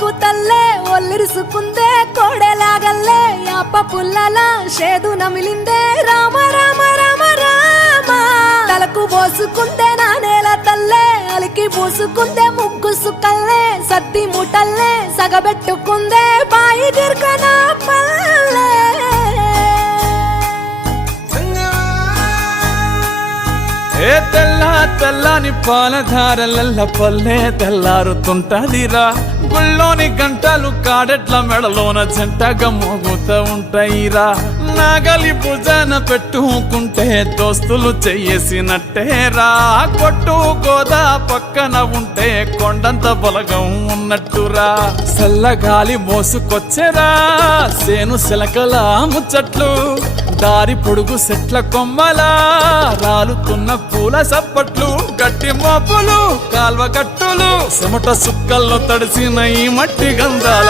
కూతల్లే ఒల్లిరుసుకుందే కోడెలాగల్లే యాప పుల్లల షేదు నమిలిందే రామ రామ రామ రామ తలకు పోసుకుందే నా నేల తల్లే అలికి పూసుకుందే ముగ్గు సుక్కల్లే సద్ది ముటల్లే సగబెట్టుకుందే బాయి గిర్కన పల్లె ఏ తెల్ల తెల్లని పాలధారలల్ల పల్లె తెల్లారుతుంటదిరా గుళ్ళోని గంటలు కాడెట్ల మెడలోన జంటగా మోగుతూ ఉంటాయిరా నాగలి భుజాన పెట్టుకుంటే దోస్తులు చెయ్యేసినట్టేరా కొట్టు గోదా పక్కన ఉంటే కొండంత బలగం ఉన్నట్టురా చల్లగాలి మోసుకొచ్చెరా సేను శిలకల ముచ్చట్లు దారి పొడుగు సెట్ల కొమ్మలా రాలుతున్న పూల సప్పట్లు గట్టి మోపులు కాల్వ గట్టులు చెమట సుక్కల్లో తడిసిన ఈ మట్టి గంధాల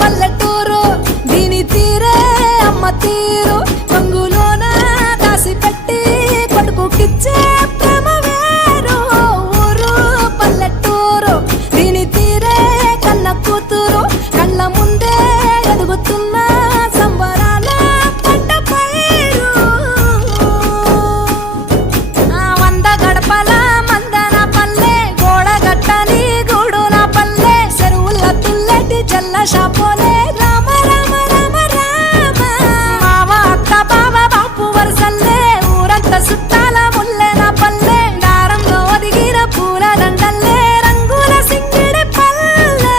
పల్లెటూరు దీని తీరే అమ్మ తీరు కొంగులోన దాసి పెట్టి కొడుకుకిచ్చే ప్రేమ వేరు ఊరు పల్లెటూరు దీని తీరే కన్న కూతురు కళ్ళ ముందే ఎదుగుతున్న సంబరాల పంట పైరు వంద గడపల మందన పల్లె గోడ గట్టని గూడు నా పల్లె చెరువుల తుల్లటి జల్ల షాపోలే రామ రామ రామ రామ మావ అత్త బావ బాపు వరసల్లే ఊరంత సుట్టాల ముల్లె నా పల్లె దారంలో ఒదిగిన పూల దండల్లే రంగుల సింగిడి పల్లె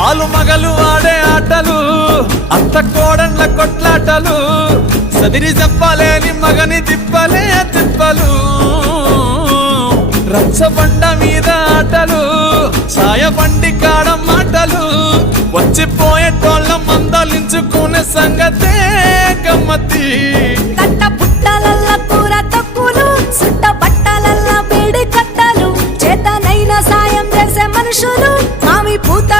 ఆలు మగలు ఆడే ఆటలు అత్త కోడన్ల కొట్లాటలు సదిరి చెప్పలేని మగని తిప్పలే తిప్పలు రచ్చబండ మీద ఆటలు ఛాయ బండి కాడ మాటలు వచ్చిపోయేటోళ్ళ మందలించుకునే సంగతే గమ్మతి కట్ట పుట్టలల్ల కూర తక్కువలు సుట్ట బట్టలల్ల వేడి కట్టలు చేతనైన సాయం చేసే మనుషులు మామి పూత